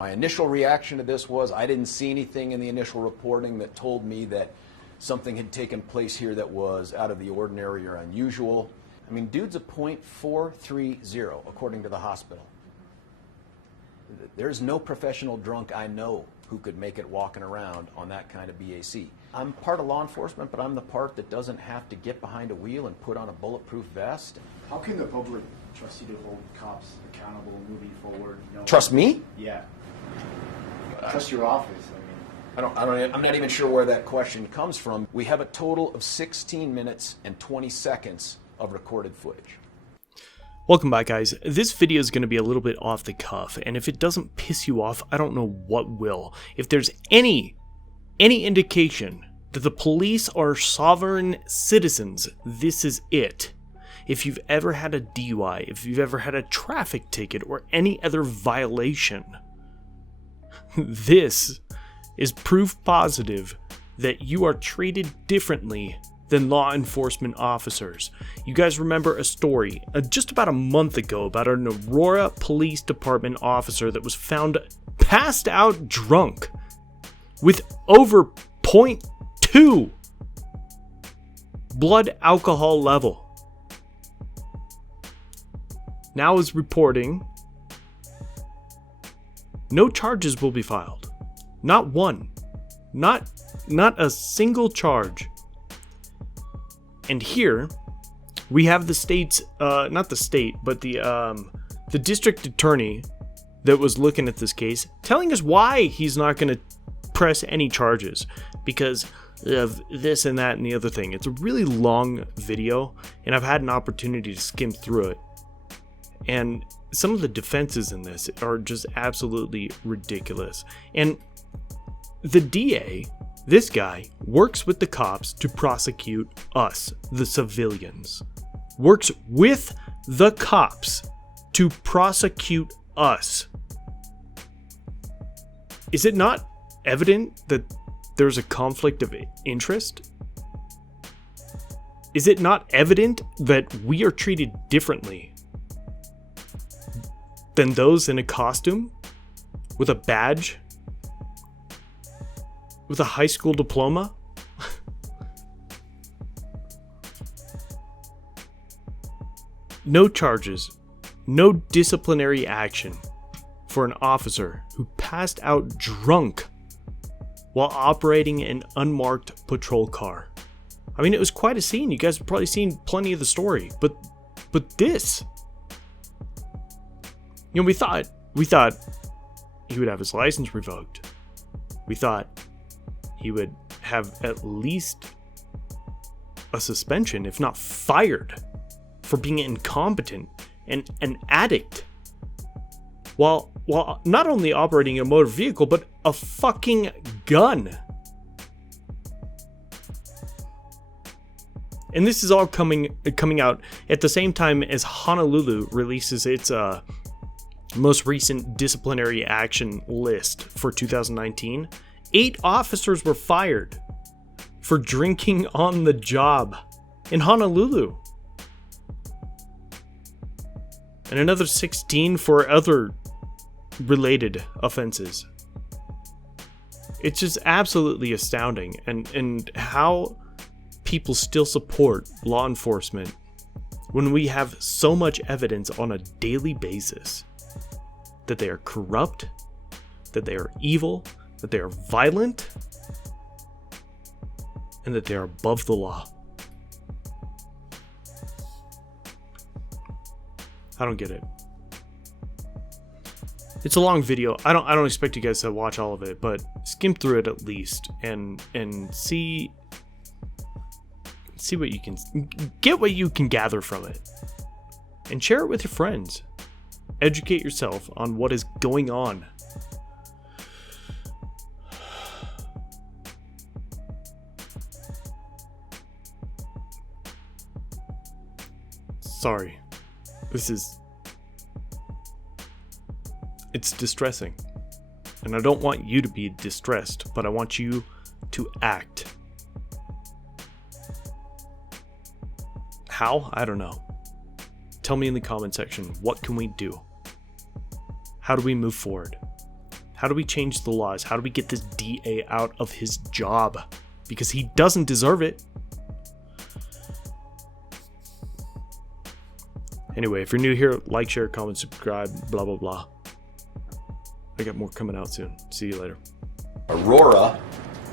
My initial reaction to this was I didn't see anything in the initial reporting that told me that something had taken place here that was out of the ordinary or unusual. I mean, dude's a .430 according to the hospital. There's no professional drunk I know who could make it walking around on that kind of BAC. I'm part of law enforcement, but I'm the part that doesn't have to get behind a wheel and put on a bulletproof vest. How can the public trust you to hold cops accountable moving forward? You know, trust me? Yeah. Trust your office. I'm not even sure where that question comes from. We have a total of 16 minutes and 20 seconds of recorded footage. Welcome back, guys. This video is going to be a little bit off the cuff, and if it doesn't piss you off, I don't know what will. If there's any indication that the police are sovereign citizens, this is it. If you've ever had a DUI, if you've ever had a traffic ticket, or any other violation, this is proof positive that you are treated differently than law enforcement officers. You guys remember a story just about a month ago about an Aurora Police Department officer that was found passed out drunk with over 0.2 blood alcohol level. Now is reporting no charges will be filed. Not one. Not a single charge. And here we have the state's not the state, but the district attorney that was looking at this case telling us why he's not going to press any charges because of this and that and the other thing. It's a really long video, and I've had an opportunity to skim through it. And some of the defenses in this are just absolutely ridiculous. And the DA, this guy, works with the cops to prosecute us, the civilians. Works with the cops to prosecute us. Is it not evident that there's a conflict of interest? Is it not evident that we are treated differently than those in a costume, with a badge, with a high school diploma? No charges, no disciplinary action for an officer who passed out drunk while operating an unmarked patrol car. I mean, it was quite a scene. You guys have probably seen plenty of the story, but this, you know, we thought he would have his license revoked. We thought he would have at least a suspension, if not fired, for being incompetent and an addict, while not only operating a motor vehicle, but a fucking gun. And this is all coming out at the same time as Honolulu releases its most recent disciplinary action list for 2019. 8 officers were fired for drinking on the job in Honolulu. And another 16 for other related offenses. It's just absolutely astounding, and how people still support law enforcement when we have so much evidence on a daily basis that they are corrupt, that they are evil, that they are violent, and that they are above the law. I don't get it. It's a long video. I don't expect you guys to watch all of it, but skim through it at least and see what you can get, what you can gather from it, and share it with your friends. Educate yourself on what is going on. Sorry. It's distressing. And I don't want you to be distressed, but I want you to act. How? I don't know. Tell me in the comment section, what can we do? How do we move forward? How do we change the laws? How do we get this DA out of his job? Because he doesn't deserve it. Anyway, if you're new here, like, share, comment, subscribe, blah, blah, blah. I got more coming out soon. See you later. Aurora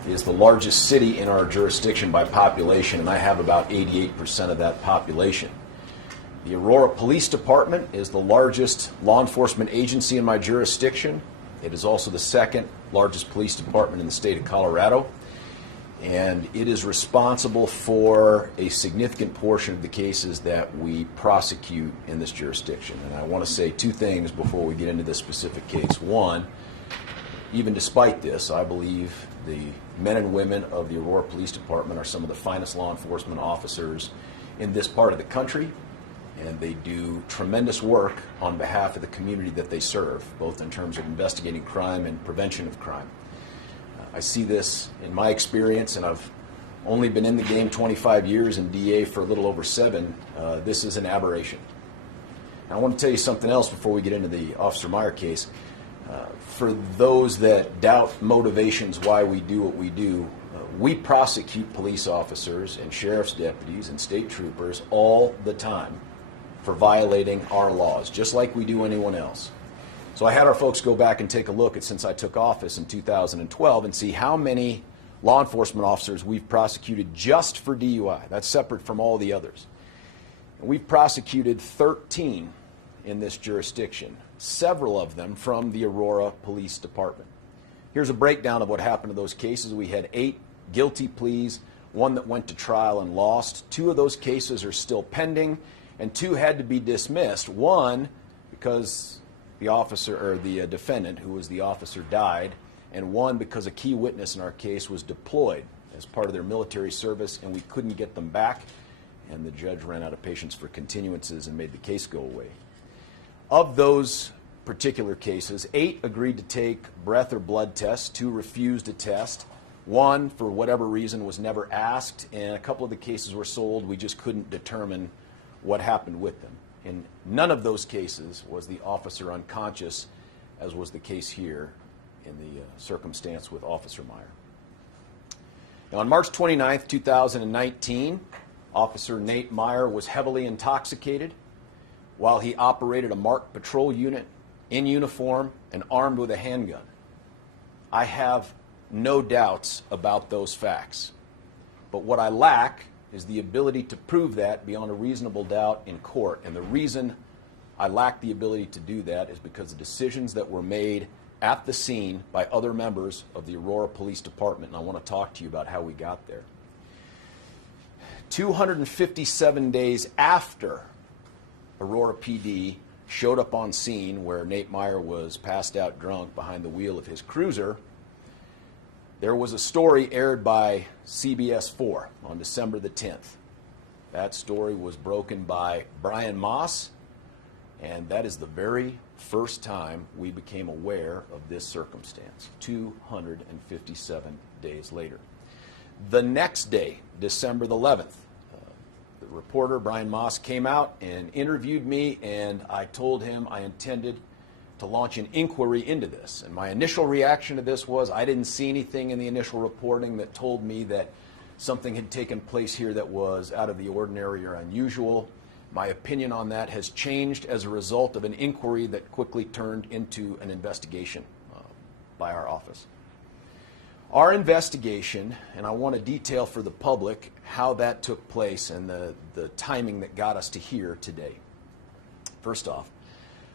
is the largest city in our jurisdiction by population, and I have about 88% of that population. The Aurora Police Department is the largest law enforcement agency in my jurisdiction. It is also the second largest police department in the state of Colorado, and it is responsible for a significant portion of the cases that we prosecute in this jurisdiction. And I want to say two things before we get into this specific case. One, even despite this, I believe the men and women of the Aurora Police Department are some of the finest law enforcement officers in this part of the country, and they do tremendous work on behalf of the community that they serve, both in terms of investigating crime and prevention of crime. I see this in my experience, and I've only been in the game 25 years and DA for a little over 7. This is an aberration. And I want to tell you something else before we get into the Officer Meier case. For those that doubt motivations why we do what we do, we prosecute police officers and sheriff's deputies and state troopers all the time for violating our laws, just like we do anyone else. So I had our folks go back and take a look at since I took office in 2012 and see how many law enforcement officers we've prosecuted just for DUI. That's separate from all the others. And we've prosecuted 13 in this jurisdiction, several of them from the Aurora Police Department. Here's a breakdown of what happened to those cases. We had 8 guilty pleas, 1 that went to trial and lost. 2 of those cases are still pending, and 2 had to be dismissed. 1 because the officer or the defendant, who was the officer, died, and 1 because a key witness in our case was deployed as part of their military service, and we couldn't get them back, and the judge ran out of patience for continuances and made the case go away. Of those particular cases, 8 agreed to take breath or blood tests, 2 refused to test. 1, for whatever reason, was never asked, and a couple of the cases were sold. We just couldn't determine what happened with them. In none of those cases was the officer unconscious, as was the case here in the circumstance with Officer Meier. Now, on March 29th, 2019, Officer Nathan Meier was heavily intoxicated while he operated a marked patrol unit in uniform and armed with a handgun. I have no doubts about those facts, but what I lack is the ability to prove that beyond a reasonable doubt in court. And the reason I lack the ability to do that is because the decisions that were made at the scene by other members of the Aurora Police Department, and I want to talk to you about how we got there. 257 days after Aurora PD showed up on scene where Nathan Meier was passed out drunk behind the wheel of his cruiser, there was a story aired by CBS 4 on December the 10th. That story was broken by Brian Moss, and that is the very first time we became aware of this circumstance, 257 days later. The next day, December the 11th, the reporter, Brian Moss, came out and interviewed me, and I told him I intended to launch an inquiry into this. And my initial reaction to this was I didn't see anything in the initial reporting that told me that something had taken place here that was out of the ordinary or unusual. My opinion on that has changed as a result of an inquiry that quickly turned into an investigation by our office. Our investigation, and I want to detail for the public how that took place and the timing that got us to here today. First off,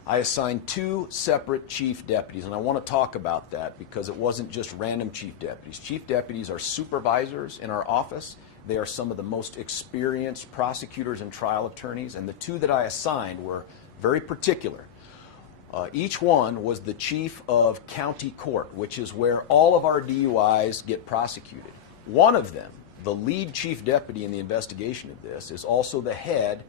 I assigned 2 separate chief deputies, and I want to talk about that because it wasn't just random chief deputies. Chief deputies are supervisors in our office. They are some of the most experienced prosecutors and trial attorneys, and the 2 that I assigned were very particular. Each one was the chief of county court, which is where all of our DUIs get prosecuted. One of them, the lead chief deputy in the investigation of this, is also the head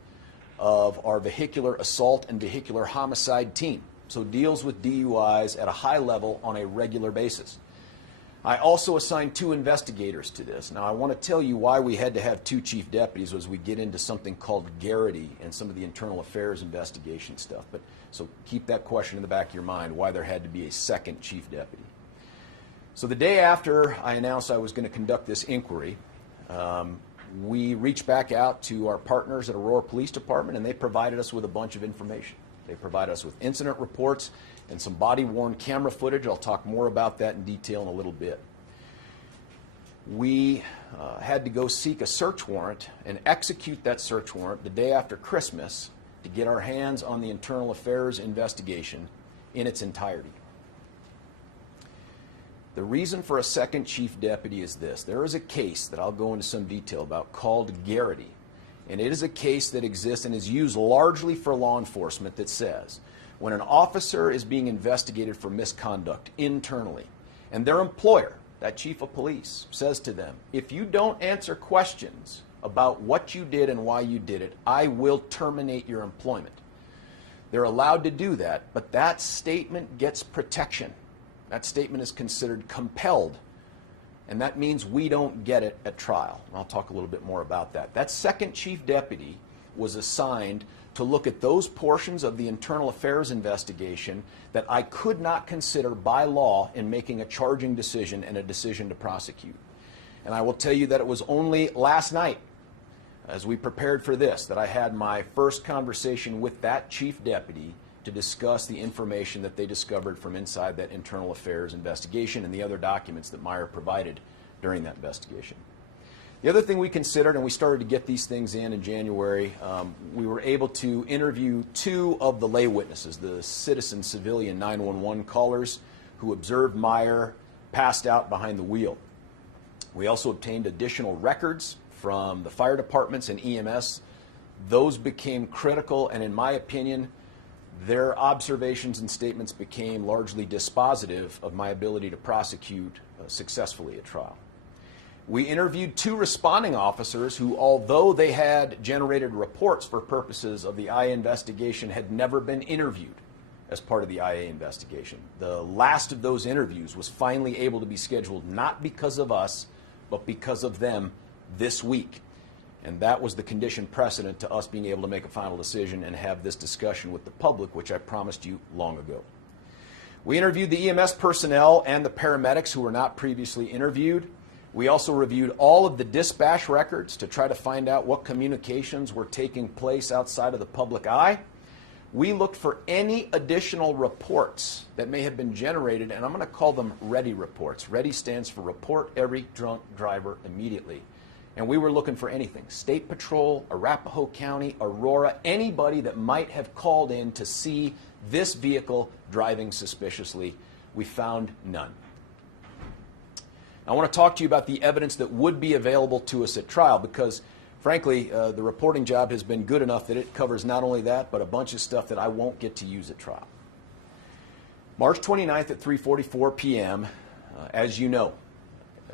of our vehicular assault and vehicular homicide team, so deals with DUIs at a high level on a regular basis. I also assigned 2 investigators to this. Now, I want to tell you why we had to have 2 chief deputies as we get into something called Garrity and some of the internal affairs investigation stuff. So keep that question in the back of your mind, why there had to be a second chief deputy. So the day after I announced I was going to conduct this inquiry, we reached back out to our partners at Aurora Police Department, and they provided us with a bunch of information. They provided us with incident reports and some body-worn camera footage. I'll talk more about that in detail in a little bit. We had to go seek a search warrant and execute that search warrant the day after Christmas to get our hands on the internal affairs investigation in its entirety. The reason for a second chief deputy is this. There is a case that I'll go into some detail about called Garrity, and it is a case that exists and is used largely for law enforcement that says when an officer is being investigated for misconduct internally and their employer, that chief of police, says to them, if you don't answer questions about what you did and why you did it, I will terminate your employment. They're allowed to do that, but that statement gets protection. That statement is considered compelled, and that means we don't get it at trial. I'll talk a little bit more about that. That second chief deputy was assigned to look at those portions of the internal affairs investigation that I could not consider by law in making a charging decision and a decision to prosecute. And I will tell you that it was only last night, as we prepared for this, that I had my first conversation with that chief deputy to discuss the information that they discovered from inside that internal affairs investigation and the other documents that Meier provided during that investigation. The other thing we considered, and we started to get these things in January, we were able to interview 2 of the lay witnesses, the citizen civilian 911 callers who observed Meier passed out behind the wheel. We also obtained additional records from the fire departments and EMS. Those became critical, and in my opinion, their observations and statements became largely dispositive of my ability to prosecute successfully at trial. We interviewed 2 responding officers who, although they had generated reports for purposes of the IA investigation, had never been interviewed as part of the IA investigation. The last of those interviews was finally able to be scheduled not because of us, but because of them this week. And that was the condition precedent to us being able to make a final decision and have this discussion with the public, which I promised you long ago. We interviewed the EMS personnel and the paramedics who were not previously interviewed. We also reviewed all of the dispatch records to try to find out what communications were taking place outside of the public eye. We looked for any additional reports that may have been generated, and I'm going to call them READY reports. READY stands for Report Every Drunk Driver Immediately. And we were looking for anything. State Patrol, Arapahoe County, Aurora, anybody that might have called in to see this vehicle driving suspiciously. We found none. I want to talk to you about the evidence that would be available to us at trial because, frankly, the reporting job has been good enough that it covers not only that, but a bunch of stuff that I won't get to use at trial. March 29th at 3:44 p.m., as you know,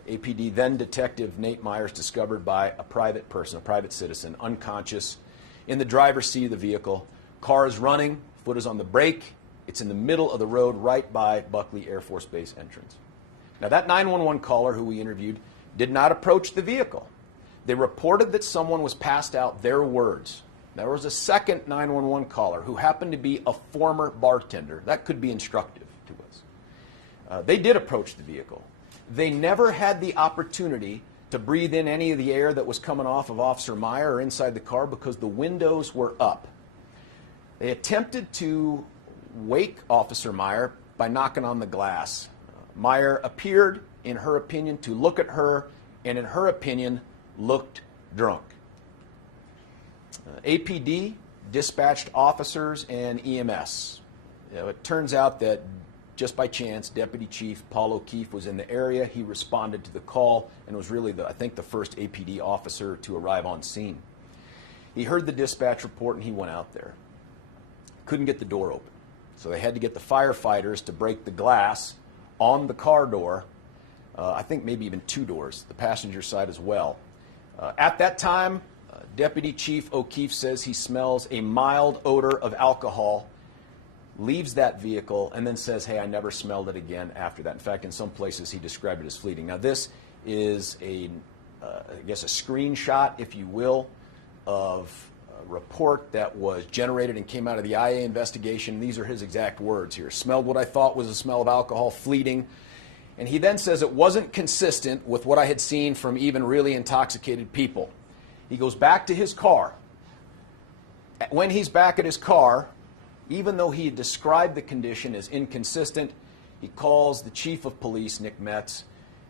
APD then Detective Nate Meier is discovered by a private person, a private citizen, unconscious, in the driver's seat of the vehicle. Car is running, foot is on the brake. It's in the middle of the road right by Buckley Air Force Base entrance. Now, that 911 caller who we interviewed did not approach the vehicle. They reported that someone was passed out, their words. There was a second 911 caller who happened to be a former bartender. That could be instructive to us. They did approach the vehicle. They never had the opportunity to breathe in any of the air that was coming off of Officer Meier or inside the car because the windows were up. They attempted to wake Officer Meier by knocking on the glass. Meier appeared, in her opinion, to look at her, and in her opinion, looked drunk. APD dispatched officers and EMS. It turns out that just by chance, Deputy Chief Paul O'Keefe was in the area. He responded to the call and was really, I think, the first APD officer to arrive on scene. He heard the dispatch report and he went out there. Couldn't get the door open. So they had to get the firefighters to break the glass on the car door, I think maybe even 2 doors, the passenger side as well. At that time, Deputy Chief O'Keefe says he smells a mild odor of alcohol, leaves that vehicle, and then says, hey, I never smelled it again after that. In fact, in some places he described it as fleeting. Now this is I guess a screenshot, if you will, of a report that was generated and came out of the IA investigation. These are his exact words here. Smelled what I thought was a smell of alcohol, fleeting. And he then says it wasn't consistent with what I had seen from even really intoxicated people. He goes back to his car. When he's back at his car, even though he had described the condition as inconsistent, he calls the chief of police, Nick Metz,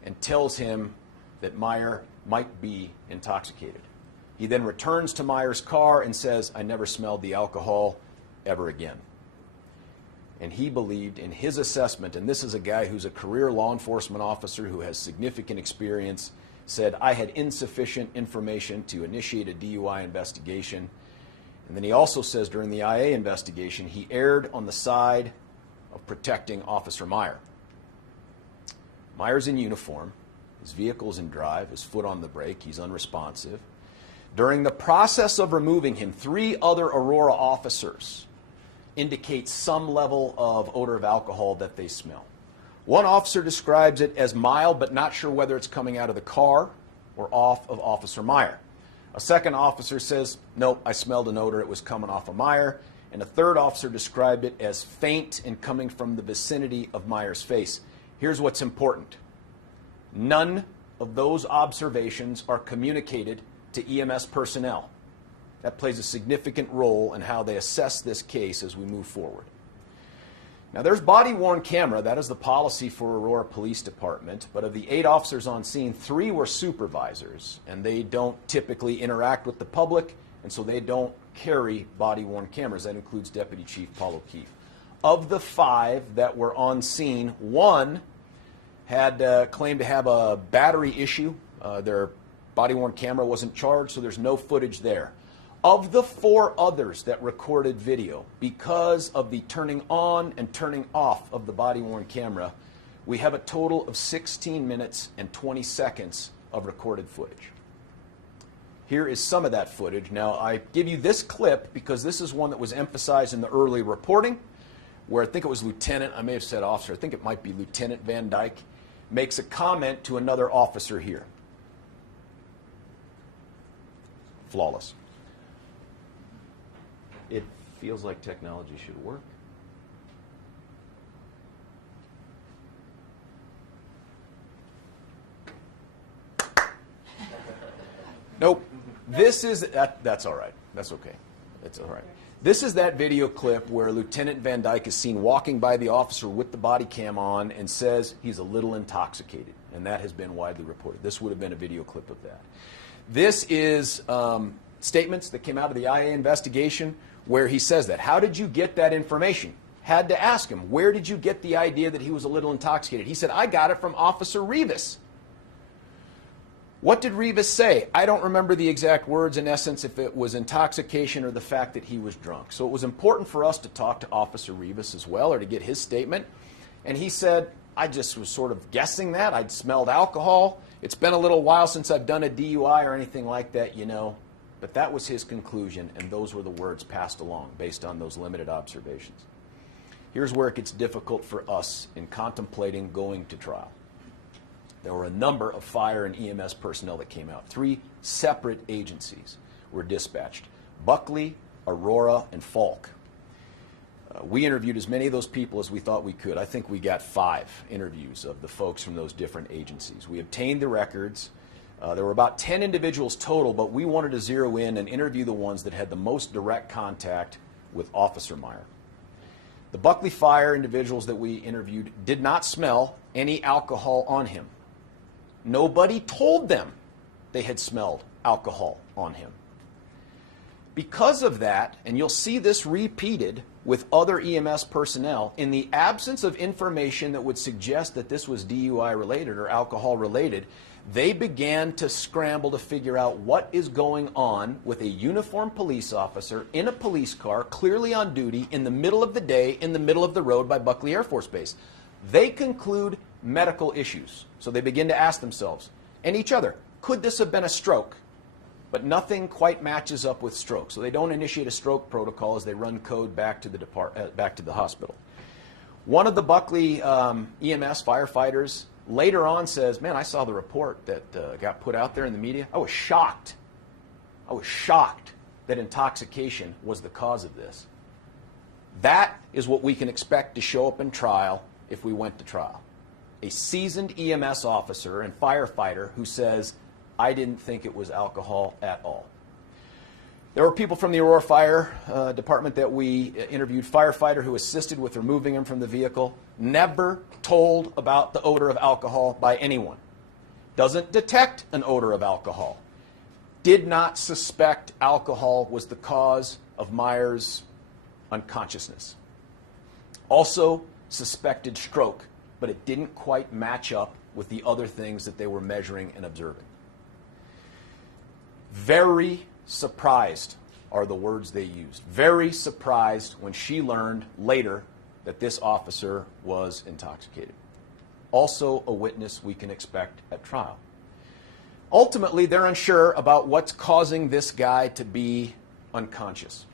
and tells him that Meier might be intoxicated. He then returns to Meier's car and says, I never smelled the alcohol ever again. And he believed in his assessment, and this is a guy who's a career law enforcement officer who has significant experience, said, I had insufficient information to initiate a DUI investigation. And then he also says during the IA investigation, he erred on the side of protecting Officer Meier. Meier's in uniform. His vehicle's in drive, his foot on the brake, he's unresponsive. During the process of removing him, 3 other Aurora officers indicate some level of odor of alcohol that they smell. One officer describes it as mild, but not sure whether it's coming out of the car or off of Officer Meier. A second officer says, nope, I smelled an odor, it was coming off of Meier. And a third officer described it as faint and coming from the vicinity of Meier's face. Here's what's important. None of those observations are communicated to EMS personnel. That plays a significant role in how they assess this case as we move forward. Now there's body-worn camera, that is the policy for Aurora Police Department, but of the 8 officers on scene, 3 were supervisors, and they don't typically interact with the public, and so they don't carry body-worn cameras. That includes Deputy Chief Paul O'Keefe. Of the 5 that were on scene, 1 had claimed to have a battery issue. Their body-worn camera wasn't charged, so there's no footage there. Of the 4 others that recorded video, because of the turning on and turning off of the body-worn camera, we have a total of 16 minutes and 20 seconds of recorded footage. Here is some of that footage. Now, I give you this clip because this is one that was emphasized in the early reporting, where I think it was Lieutenant, I may have said officer, I think it might be Lieutenant Van Dyke, makes a comment to another officer here. Flawless. It feels like technology should work. Nope. This is, that's all right. That's okay. That's all right. This is that video clip where Lieutenant Van Dyke is seen walking by the officer with the body cam on and says he's a little intoxicated. And that has been widely reported. This would have been a video clip of that. This is statements that came out of the IA investigation where he says that. How did you get that information? Had to ask him, where did you get the idea that he was a little intoxicated? He said, I got it from Officer Rivas. What did Rivas say? I don't remember the exact words, in essence, if it was intoxication or the fact that he was drunk. So it was important for us to talk to Officer Rivas as well, or to get his statement. And he said, I just was sort of guessing that. I'd smelled alcohol. It's been a little while since I've done a DUI or anything like that, you know. But that was his conclusion, and those were the words passed along based on those limited observations. Here's where it gets difficult for us in contemplating going to trial. There were a number of fire and EMS personnel that came out. 3 separate agencies were dispatched: Buckley, Aurora, and Falk. We interviewed as many of those people as we thought we could. I think we got 5 interviews of the folks from those different agencies. We obtained the records. There were about 10 individuals total, but we wanted to zero in and interview the ones that had the most direct contact with Officer Meier. The Buckley Fire individuals that we interviewed did not smell any alcohol on him. Nobody told them they had smelled alcohol on him. Because of that, and you'll see this repeated with other EMS personnel, in the absence of information that would suggest that this was DUI related or alcohol related, they began to scramble to figure out what is going on with a uniformed police officer in a police car, clearly on duty, in the middle of the day, in the middle of the road by Buckley Air Force Base. They conclude medical issues. So they begin to ask themselves, and each other, could this have been a stroke? but nothing quite matches up with stroke. So they don't initiate a stroke protocol as they run code back to the hospital. One of the Buckley EMS firefighters later on says, man, I saw the report that got put out there in the media. I was shocked. I was shocked that intoxication was the cause of this. That is what we can expect to show up in trial if we went to trial. A seasoned EMS officer and firefighter who says, I didn't think it was alcohol at all. There were people from the Aurora Fire Department that we interviewed, firefighter who assisted with removing him from the vehicle, never told about the odor of alcohol by anyone. Doesn't detect an odor of alcohol. Did not suspect alcohol was the cause of Meier's unconsciousness. Also suspected stroke, but it didn't quite match up with the other things that they were measuring and observing. Very surprised are the words they used. Very surprised when she learned later that this officer was intoxicated. Also a witness we can expect at trial. Ultimately, they're unsure about what's causing this guy to be unconscious.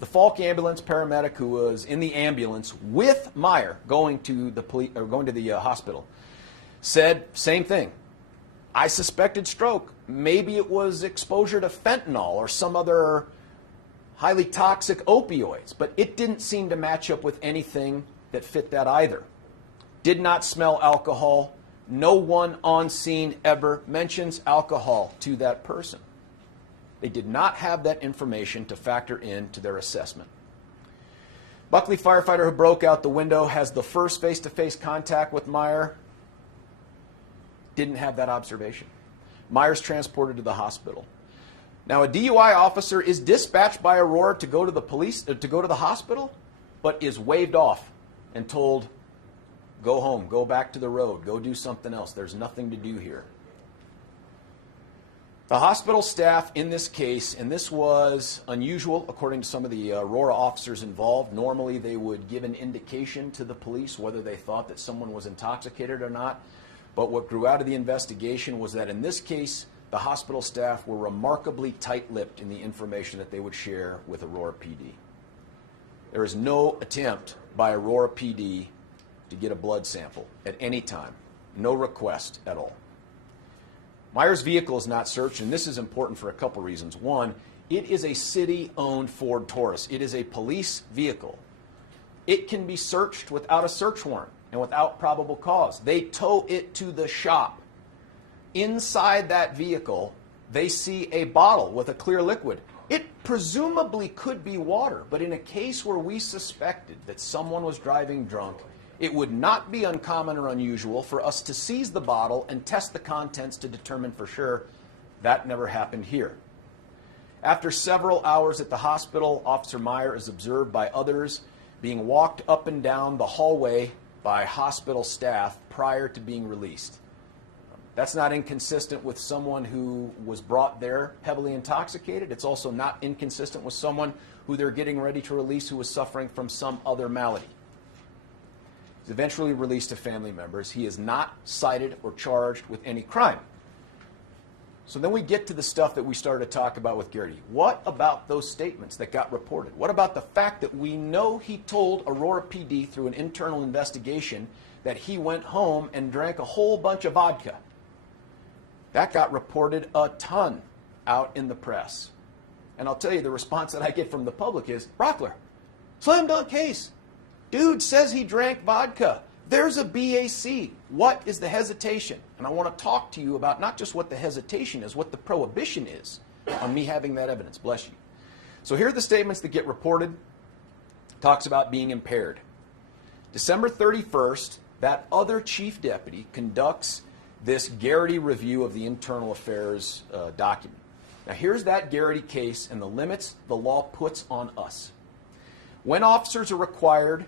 The Falk ambulance paramedic who was in the ambulance with Meier going to the hospital said same thing. I suspected stroke. Maybe it was exposure to fentanyl or some other highly toxic opioids, but it didn't seem to match up with anything that fit that either. Did not smell alcohol. No one on scene ever mentions alcohol to that person. They did not have that information to factor into their assessment. Buckley firefighter who broke out the window has the first face-to-face contact with Meier. Didn't have that observation. Meier's transported to the hospital. Now, a DUI officer is dispatched by Aurora to go to the hospital, but is waved off and told, go home, go back to the road, go do something else. There's nothing to do here. The hospital staff in this case, and this was unusual according to some of the Aurora officers involved, normally they would give an indication to the police whether they thought that someone was intoxicated or not. But what grew out of the investigation was that in this case, the hospital staff were remarkably tight-lipped in the information that they would share with Aurora PD. There is no attempt by Aurora PD to get a blood sample at any time. No request at all. Meier's vehicle is not searched, and this is important for a couple reasons. One, it is a city-owned Ford Taurus. It is a police vehicle. It can be searched without a search warrant and without probable cause. They tow it to the shop. Inside that vehicle, they see a bottle with a clear liquid. It presumably could be water, but in a case where we suspected that someone was driving drunk, it would not be uncommon or unusual for us to seize the bottle and test the contents to determine for sure. That never happened here. After several hours at the hospital, Officer Meier is observed by others being walked up and down the hallway by hospital staff prior to being released. That's not inconsistent with someone who was brought there heavily intoxicated. It's also not inconsistent with someone who they're getting ready to release who was suffering from some other malady. He's eventually released to family members. He is not cited or charged with any crime. So then we get to the stuff that we started to talk about with Garrity. What about those statements that got reported? What about the fact that we know he told Aurora PD through an internal investigation that he went home and drank a whole bunch of vodka? That got reported a ton out in the press. And I'll tell you, the response that I get from the public is, Rockler, slam dunk case. Dude says he drank vodka. There's a BAC. What is the hesitation? And I want to talk to you about not just what the hesitation is, what the prohibition is on me having that evidence. Bless you. So here are the statements that get reported. Talks about being impaired. December 31st, that other chief deputy conducts this Garrity review of the internal affairs document. Now here's that Garrity case and the limits the law puts on us. When officers are required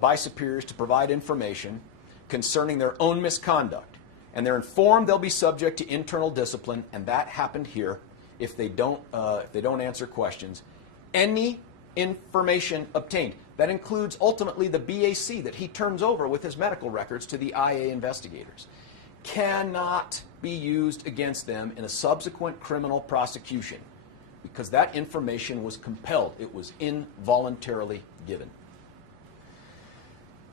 by superiors to provide information concerning their own misconduct, and they're informed they'll be subject to internal discipline, and that happened here if they don't answer questions. Any information obtained, that includes ultimately the BAC that he turns over with his medical records to the IA investigators. cannot be used against them in a subsequent criminal prosecution because that information was compelled. It was involuntarily given.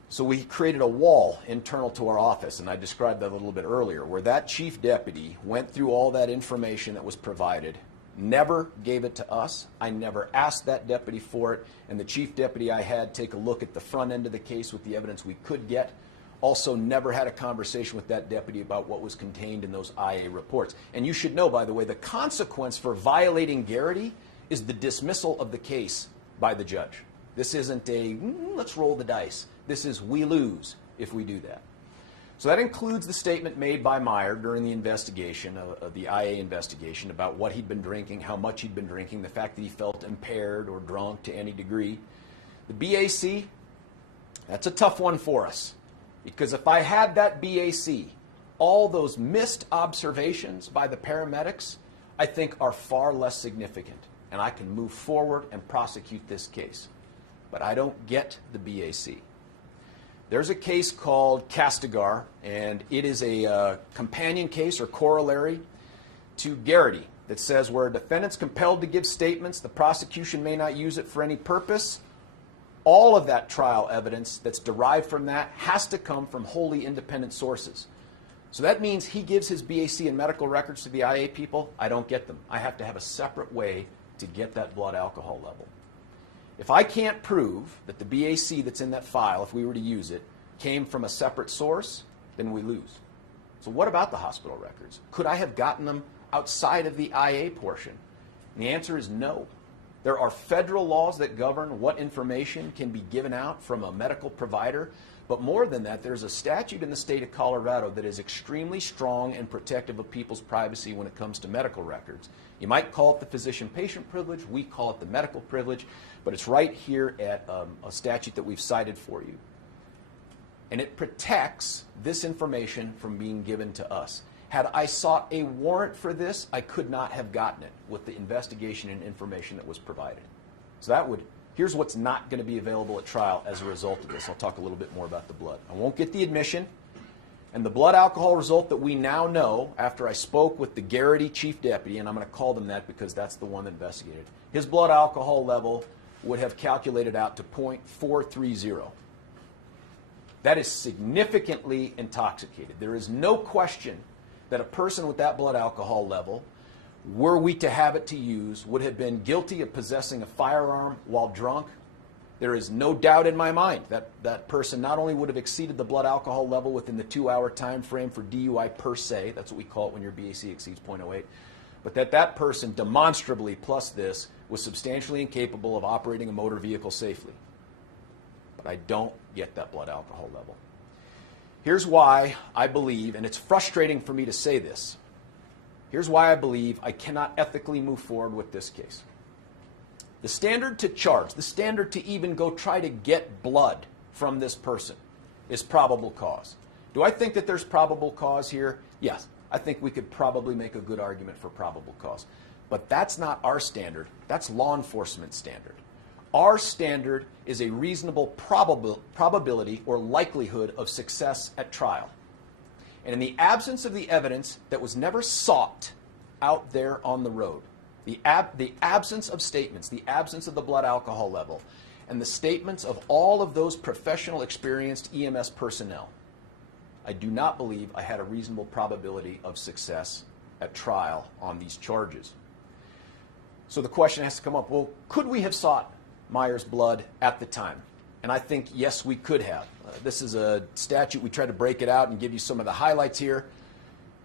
So we created a wall internal to our office, and I described that a little bit earlier, where that chief deputy went through all that information that was provided, never gave it to us. I never asked that deputy for it, and the chief deputy I had take a look at the front end of the case with the evidence we could get. Also never had a conversation with that deputy about what was contained in those IA reports. And you should know, by the way, the consequence for violating Garrity is the dismissal of the case by the judge. This isn't a, let's roll the dice. This is, we lose if we do that. So that includes the statement made by Meier during the investigation, of the IA investigation, about what he'd been drinking, how much he'd been drinking, the fact that he felt impaired or drunk to any degree. The BAC, that's a tough one for us. Because if I had that BAC, all those missed observations by the paramedics, I think are far less significant. And I can move forward and prosecute this case. But I don't get the BAC. There's a case called Castigar, and it is a companion case or corollary to Garrity that says where a defendant's compelled to give statements, the prosecution may not use it for any purpose. All of that trial evidence that's derived from that has to come from wholly independent sources. So that means he gives his BAC and medical records to the IA people. I don't get them. I have to have a separate way to get that blood alcohol level. If I can't prove that the BAC that's in that file, if we were to use it, came from a separate source, then we lose. So what about the hospital records? Could I have gotten them outside of the IA portion? And the answer is no. There are federal laws that govern what information can be given out from a medical provider. But more than that, there's a statute in the state of Colorado that is extremely strong and protective of people's privacy when it comes to medical records. You might call it the physician-patient privilege. We call it the medical privilege. But it's right here at a statute that we've cited for you. And it protects this information from being given to us. Had I sought a warrant for this, I could not have gotten it with the investigation and information that was provided. So here's what's not going to be available at trial as a result of this. I'll talk a little bit more about the blood. I won't get the admission. And the blood alcohol result that we now know, after I spoke with the Garrity chief deputy, and I'm going to call them that because that's the one that investigated, his blood alcohol level would have calculated out to 0.430. That is significantly intoxicated. There is no question that a person with that blood alcohol level, were we to have it to use, would have been guilty of possessing a firearm while drunk. There is no doubt in my mind that that person not only would have exceeded the blood alcohol level within the 2-hour time frame for DUI per se, that's what we call it when your BAC exceeds 0.08, but that person demonstrably, plus this, was substantially incapable of operating a motor vehicle safely. But I don't get that blood alcohol level. Here's why I believe, and it's frustrating for me to say this, here's why I believe I cannot ethically move forward with this case. The standard to charge, the standard to even go try to get blood from this person is probable cause. Do I think that there's probable cause here? Yes. I think we could probably make a good argument for probable cause. But that's not our standard. That's law enforcement standard. Our standard is a reasonable probability or likelihood of success at trial. And in the absence of the evidence that was never sought out there on the road, the absence of statements, the absence of the blood alcohol level, and the statements of all of those professional, experienced EMS personnel, I do not believe I had a reasonable probability of success at trial on these charges. So the question has to come up, well, could we have sought Meier's blood at the time? And I think, yes, we could have. This is a statute. We try to break it out and give you some of the highlights here.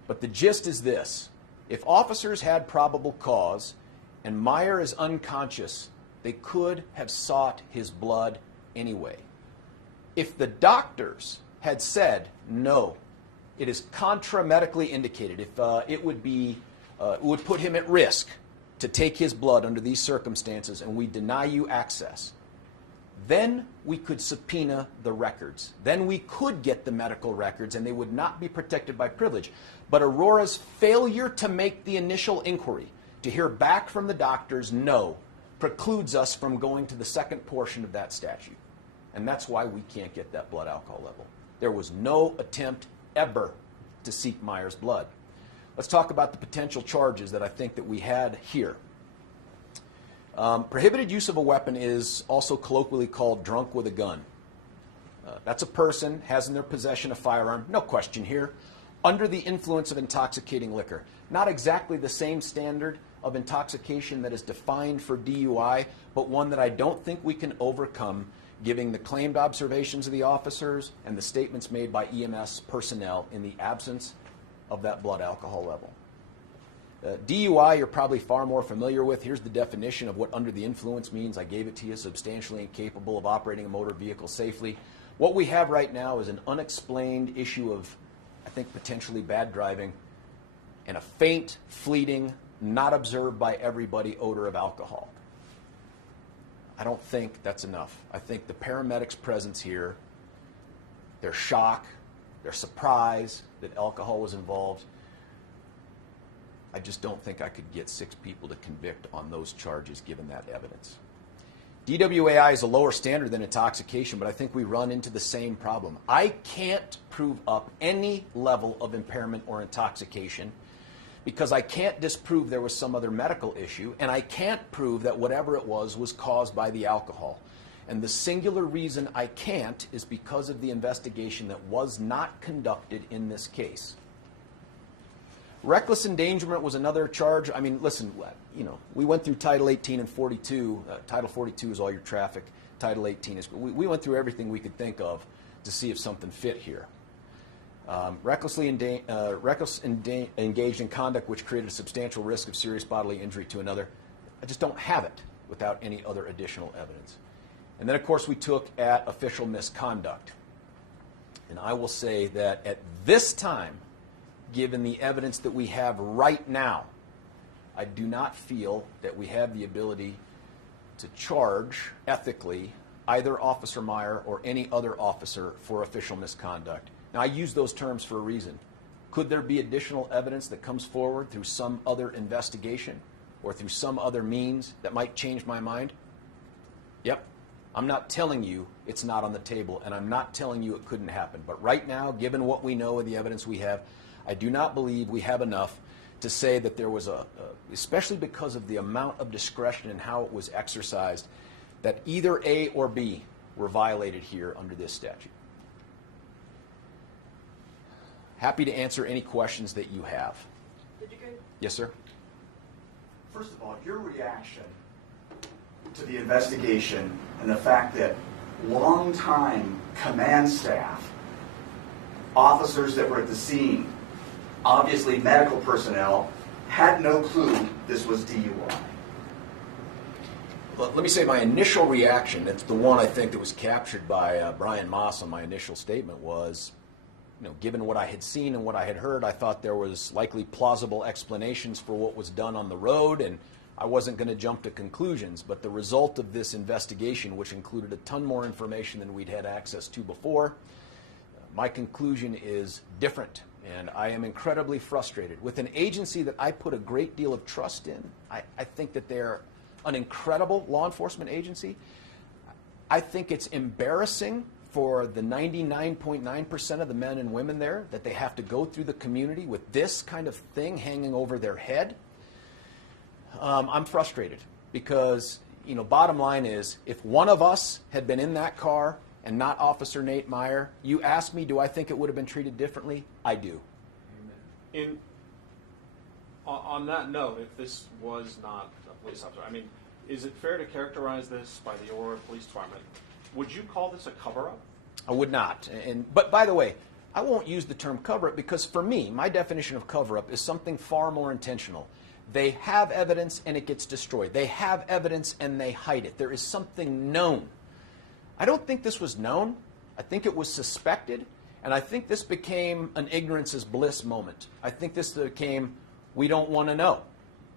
But the gist is this. If officers had probable cause and Meier is unconscious, they could have sought his blood anyway. If the doctors had said, no, it is contra-medically indicated, if it would put him at risk to take his blood under these circumstances and we deny you access, then we could subpoena the records. Then we could get the medical records and they would not be protected by privilege. But Aurora's failure to make the initial inquiry, to hear back from the doctors, no, precludes us from going to the second portion of that statute. And that's why we can't get that blood alcohol level. There was no attempt ever to seek Meier's blood. Let's talk about the potential charges that I think that we had here. Prohibited use of a weapon is also colloquially called drunk with a gun. That's a person has in their possession a firearm, no question here, under the influence of intoxicating liquor. Not exactly the same standard of intoxication that is defined for DUI, but one that I don't think we can overcome given the claimed observations of the officers and the statements made by EMS personnel in the absence of that blood alcohol level. DUI you're probably far more familiar with. Here's the definition of what under the influence means. I gave it to you: substantially incapable of operating a motor vehicle safely. What we have right now is an unexplained issue of, I think, potentially bad driving and a faint, fleeting, not observed by everybody odor of alcohol. I don't think that's enough. I think the paramedics' presence here, their shock, their surprise that alcohol was involved, I just don't think I could get 6 people to convict on those charges given that evidence. DWAI is a lower standard than intoxication, but I think we run into the same problem. I can't prove up any level of impairment or intoxication because I can't disprove there was some other medical issue, and I can't prove that whatever it was caused by the alcohol. And the singular reason I can't is because of the investigation that was not conducted in this case. Reckless endangerment was another charge. I mean, listen, we went through Title 18 and 42. Title 42 is all your traffic. Title 18 is, we went through everything we could think of to see if something fit here. Recklessly engaged in conduct which created a substantial risk of serious bodily injury to another. I just don't have it without any other additional evidence. And then, of course, we took at official misconduct. And I will say that at this time, given the evidence that we have right now, I do not feel that we have the ability to charge ethically either Officer Meier or any other officer for official misconduct. Now, I use those terms for a reason. Could there be additional evidence that comes forward through some other investigation or through some other means that might change my mind? Yep. I'm not telling you it's not on the table, and I'm not telling you it couldn't happen. But right now, given what we know and the evidence we have, I do not believe we have enough to say that there was especially because of the amount of discretion and how it was exercised, that either A or B were violated here under this statute. Happy to answer any questions that you have. Did you go? Yes, sir. First of all, your reaction to the investigation and the fact that longtime command staff, officers that were at the scene, obviously medical personnel, had no clue this was DUI. Let me say my initial reaction, it's the one I think that was captured by Brian Moss on my initial statement, was, given what I had seen and what I had heard, I thought there was likely plausible explanations for what was done on the road, and I wasn't going to jump to conclusions. But the result of this investigation, which included a ton more information than we'd had access to before, my conclusion is different. And I am incredibly frustrated with an agency that I put a great deal of trust in. I think that they're an incredible law enforcement agency. I think it's embarrassing for the 99.9% of the men and women there that they have to go through the community with this kind of thing hanging over their head. I'm frustrated because, bottom line is, if one of us had been in that car and not Officer Nate Meier, you ask me, do I think it would have been treated differently? I do. On that note, if this was not a police officer, is it fair to characterize this by the Aurora Police Department? Would you call this a cover-up? I would not. But by the way, I won't use the term cover-up because for me, my definition of cover-up is something far more intentional. They have evidence and it gets destroyed. They have evidence and they hide it. There is something known. I don't think this was known. I think it was suspected. And I think this became an ignorance is bliss moment. I think this became, we don't want to know.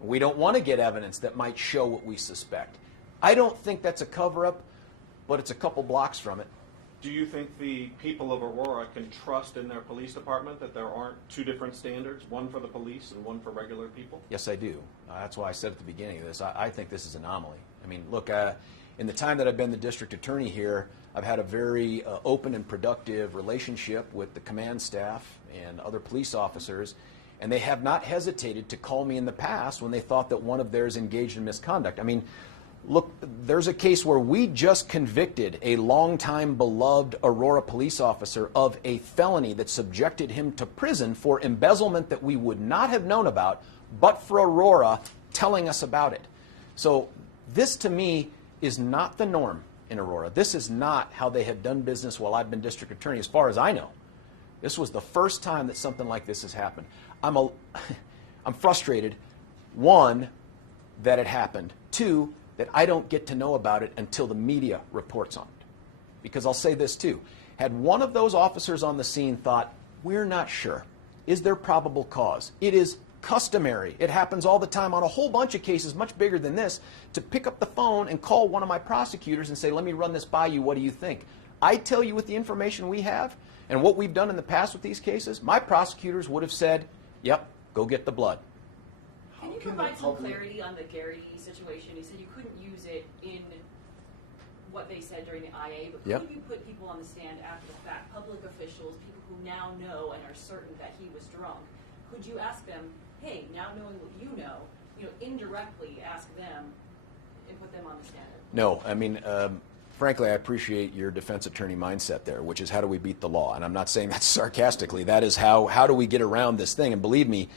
We don't want to get evidence that might show what we suspect. I don't think that's a cover-up, but it's a couple blocks from it. Do you think the people of Aurora can trust in their police department that there aren't two different standards, one for the police and one for regular people? Yes, I do. That's why I said at the beginning of this, I think this is an anomaly. Look, in the time that I've been the district attorney here, I've had a very open and productive relationship with the command staff and other police officers, and they have not hesitated to call me in the past when they thought that one of theirs engaged in misconduct. I mean, look, there's a case where we just convicted a longtime beloved Aurora police officer of a felony that subjected him to prison for embezzlement that we would not have known about but for Aurora telling us about it. So this, to me, is not the norm in Aurora. This is not how they have done business while I've been district attorney, as far as I know. This was the first time that something like this has happened. I'm frustrated, one, that it happened. Two, that I don't get to know about it until the media reports on it. Because I'll say this too. Had one of those officers on the scene thought, we're not sure, is there probable cause? It is customary. It happens all the time on a whole bunch of cases much bigger than this to pick up the phone and call one of my prosecutors and say, let me run this by you, what do you think? I tell you, with the information we have and what we've done in the past with these cases, my prosecutors would have said, yep, go get the blood. Can you provide some clarity on the Garrity situation? You said you couldn't use it in what they said during the IA, but could you put people on the stand after the fact, public officials, people who now know and are certain that he was drunk? Could you ask them, hey, now knowing what you know, indirectly ask them and put them on the stand? No, I mean, frankly, I appreciate your defense attorney mindset there, which is how do we beat the law? And I'm not saying that sarcastically. That is how do we get around this thing? And believe me,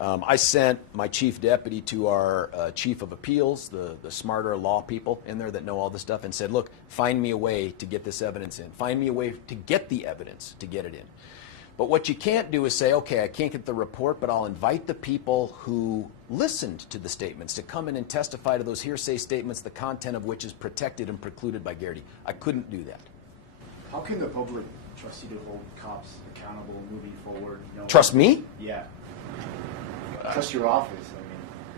I sent my chief deputy to our chief of appeals, the smarter law people in there that know all this stuff, and said, look, find me a way to get this evidence in. Find me a way to get the evidence to get it in. But what you can't do is say, okay, I can't get the report, but I'll invite the people who listened to the statements to come in and testify to those hearsay statements, the content of which is protected and precluded by Garrity. I couldn't do that. How can the public trust you to hold cops accountable moving forward? Trust me? Yeah. Trust your office.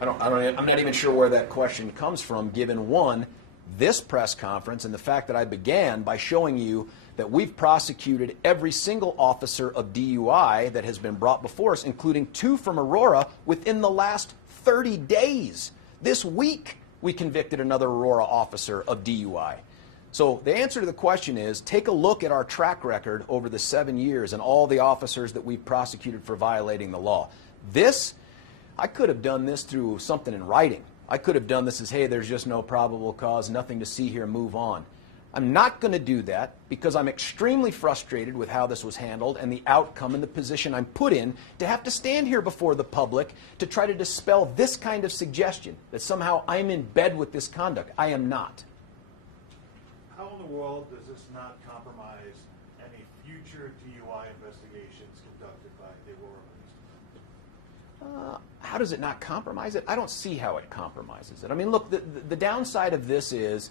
I'm not even sure where that question comes from, given one, this press conference and the fact that I began by showing you that we've prosecuted every single officer of DUI that has been brought before us, including 2 from Aurora, within the last 30 days. This week, we convicted another Aurora officer of DUI. So the answer to the question is, take a look at our track record over the 7 years and all the officers that we've prosecuted for violating the law. This, I could have done this through something in writing. I could have done this as, hey, there's just no probable cause, nothing to see here, move on. I'm not going to do that because I'm extremely frustrated with how this was handled and the outcome and the position I'm put in to have to stand here before the public to try to dispel this kind of suggestion that somehow I'm in bed with this conduct. I am not. How in the world does this not compromise any future DUI investigations conducted by the Aurora Police? How does it not compromise it? I don't see how it compromises it. I mean, look, the downside of this is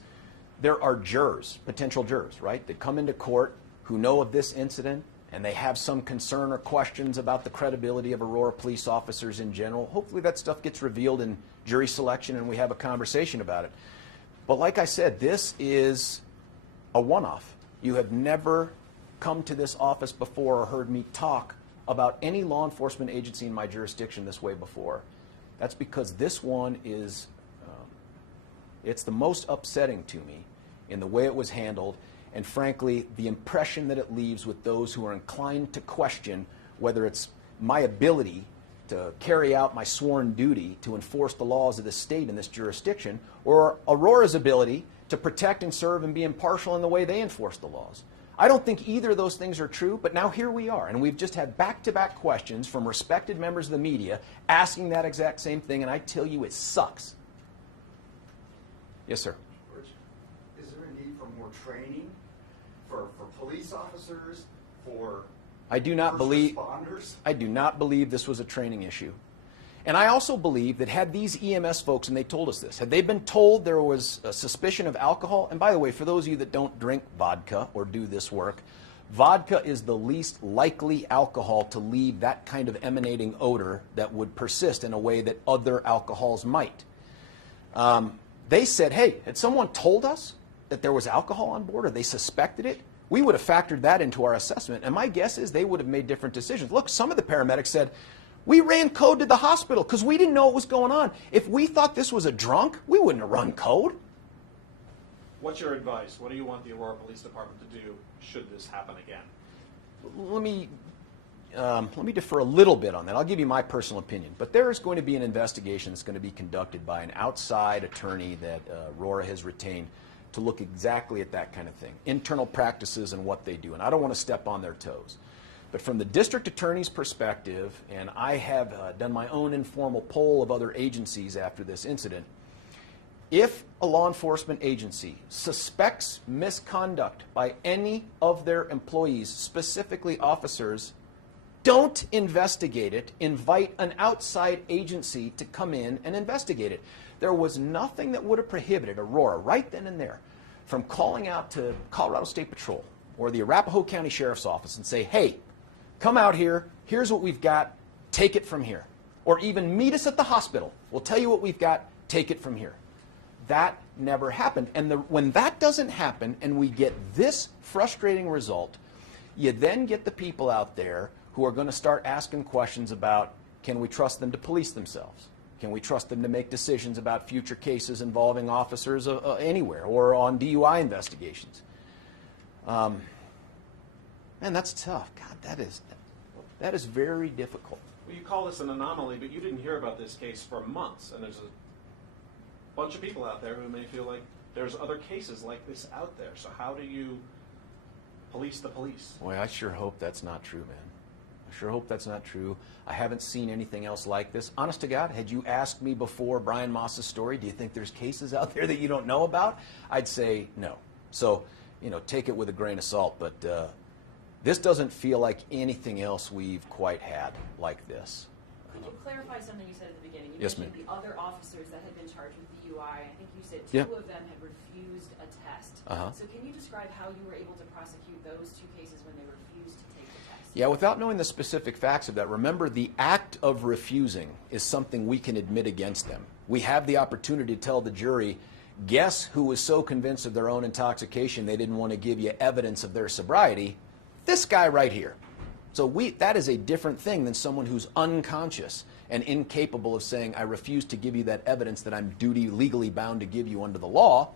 there are jurors, potential jurors, right, that come into court who know of this incident and they have some concern or questions about the credibility of Aurora police officers in general. Hopefully that stuff gets revealed in jury selection and we have a conversation about it. But like I said, this is a one-off. You have never come to this office before or heard me talk about any law enforcement agency in my jurisdiction this way before. That's because this one is, it's the most upsetting to me in the way it was handled, and frankly, the impression that it leaves with those who are inclined to question whether it's my ability to carry out my sworn duty to enforce the laws of the state in this jurisdiction, or Aurora's ability to protect and serve and be impartial in the way they enforce the laws. I don't think either of those things are true, but now here we are, and we've just had back-to-back questions from respected members of the media asking that exact same thing, and I tell you, it sucks. Yes, sir. Is there a need for more training for police officers, for I do not believe responders? I do not believe this was a training issue. And I also believe that had these EMS folks, and they told us this, had they been told there was a suspicion of alcohol, and by the way, for those of you that don't drink vodka or do this work, vodka is the least likely alcohol to leave that kind of emanating odor that would persist in a way that other alcohols might. They said, hey, had someone told us that there was alcohol on board or they suspected it, we would have factored that into our assessment. And my guess is they would have made different decisions. Look, some of the paramedics said, we ran code to the hospital because we didn't know what was going on. If we thought this was a drunk, we wouldn't have run code. What's your advice? What do you want the Aurora Police Department to do should this happen again? Let me defer a little bit on that. I'll give you my personal opinion. But there is going to be an investigation that's going to be conducted by an outside attorney that Aurora has retained to look exactly at that kind of thing, internal practices and what they do. And I don't want to step on their toes. But from the district attorney's perspective, and I have done my own informal poll of other agencies after this incident, if a law enforcement agency suspects misconduct by any of their employees, specifically officers, don't investigate it. Invite an outside agency to come in and investigate it. There was nothing that would have prohibited Aurora right then and there from calling out to Colorado State Patrol or the Arapahoe County Sheriff's Office and say, hey, come out here, here's what we've got, take it from here. Or even meet us at the hospital. We'll tell you what we've got, take it from here. That never happened. And when that doesn't happen and we get this frustrating result, you then get the people out there who are going to start asking questions about, can we trust them to police themselves? Can we trust them to make decisions about future cases involving officers anywhere or on DUI investigations? Man, that's tough. God, that is very difficult. Well, you call this an anomaly, but you didn't hear about this case for months, and there's a bunch of people out there who may feel like there's other cases like this out there. So how do you police the police? Boy, I sure hope that's not true, man. I sure hope that's not true. I haven't seen anything else like this. Honest to God, had you asked me before Brian Moss's story, do you think there's cases out there that you don't know about? I'd say no. So, take it with a grain of salt, but this doesn't feel like anything else we've quite had like this. Could you clarify something you said at the beginning? You Yes, mentioned the other officers that had been charged with DUI. I think you said Yeah. two of them had refused a test. So can you describe how you were able to prosecute those two cases when they refused to take the test? Yeah, without knowing the specific facts of that, remember the act of refusing is something we can admit against them. We have the opportunity to tell the jury, guess who was so convinced of their own intoxication they didn't want to give you evidence of their sobriety? This guy right here. So that is a different thing than someone who's unconscious and incapable of saying, I refuse to give you that evidence that I'm legally bound to give you under the law.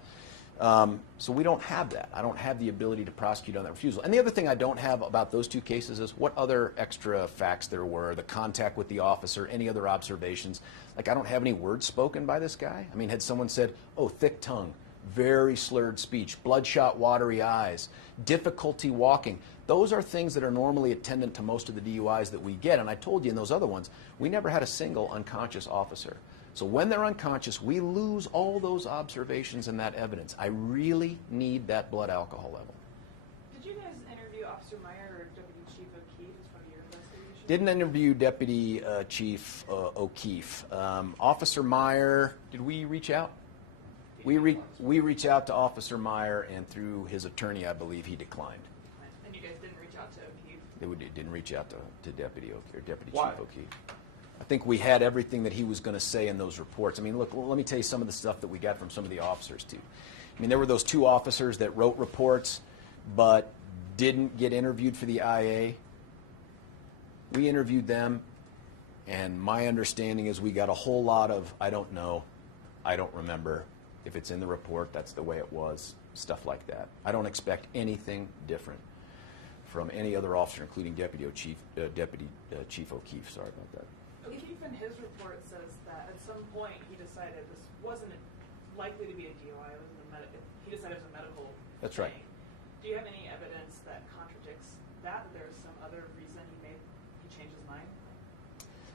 So we don't have that. I don't have the ability to prosecute on that refusal. And the other thing I don't have about those two cases is what other extra facts there were, the contact with the officer, any other observations. Like, I don't have any words spoken by this guy. I mean, had someone said, oh, thick tongue, very slurred speech, bloodshot, watery eyes, difficulty walking. Those are things that are normally attendant to most of the DUIs that we get. And I told you in those other ones, we never had a single unconscious officer. So when they're unconscious, we lose all those observations and that evidence. I really need that blood alcohol level. Did you guys interview Officer Meier or Deputy Chief O'Keefe as part of your investigation? Didn't interview Deputy Chief O'Keefe. Officer Meier, did we reach out? We reached out to Officer Meier, and through his attorney, I believe, he declined. And you guys didn't reach out to O'Keefe? They didn't reach out to Deputy O'Keefe or Deputy Why? Chief O'Keefe. I think we had everything that he was going to say in those reports. I mean, look, let me tell you some of the stuff that we got from some of the officers, too. I mean, there were those two officers that wrote reports but didn't get interviewed for the IA. We interviewed them, and my understanding is we got a whole lot of, I don't know, I don't remember. If it's in the report, that's the way it was, stuff like that. I don't expect anything different from any other officer, including Deputy Chief O'Keefe. Sorry about that. O'Keefe in his report says that at some point he decided this wasn't likely to be a DUI. He decided it was a medical That's right. thing. Do you have any evidence that contradicts that there was some other reason he changed his mind?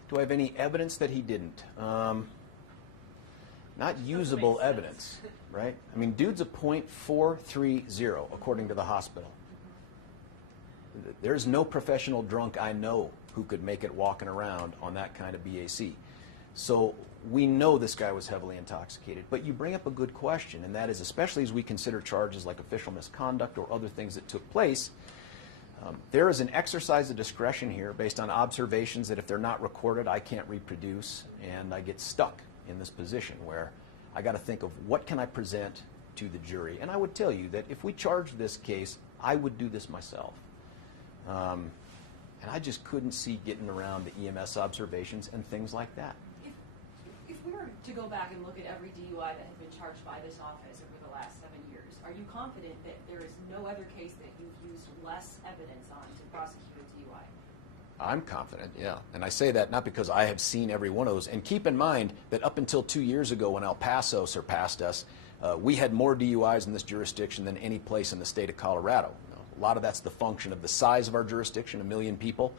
Do I have any evidence that he didn't? Not usable evidence, right? I mean, dude's a .430 according to the hospital. There's no professional drunk I know who could make it walking around on that kind of BAC. So we know this guy was heavily intoxicated. But you bring up a good question, and that is, especially as we consider charges like official misconduct or other things that took place, there is an exercise of discretion here based on observations that if they're not recorded, I can't reproduce, and I get stuck in this position where I got to think of what can I present to the jury. And I would tell you that if we charged this case, I would do this myself. And I just couldn't see getting around the EMS observations and things like that. If we were to go back and look at every DUI that had been charged by this office over the last 7 years, are you confident that there is no other case that you've used less evidence on to prosecute a DUI? I'm confident, yeah. And I say that not because I have seen every one of those. And keep in mind that up until 2 years ago when El Paso surpassed us, we had more DUIs in this jurisdiction than any place in the state of Colorado. A lot of that's the function of the size of our jurisdiction, 1 million people.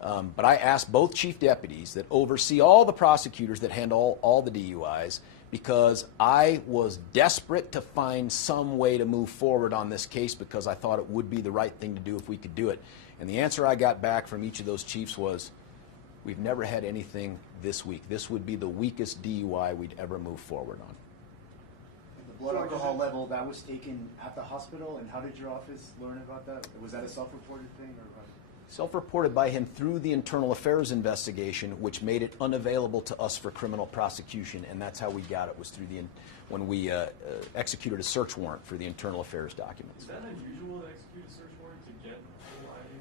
But I asked both chief deputies that oversee all the prosecutors that handle all the DUIs, because I was desperate to find some way to move forward on this case because I thought it would be the right thing to do if we could do it. And the answer I got back from each of those chiefs was, we've never had anything this weak. This would be the weakest DUI we'd ever move forward on. And the blood alcohol level, that was taken at the hospital, and how did your office learn about that? Was that a self-reported thing, or what? Self-reported by him through the internal affairs investigation, which made it unavailable to us for criminal prosecution, and that's how we got it, was through when we executed a search warrant for the internal affairs documents. Is that unusual to execute a search warrant to get a full IA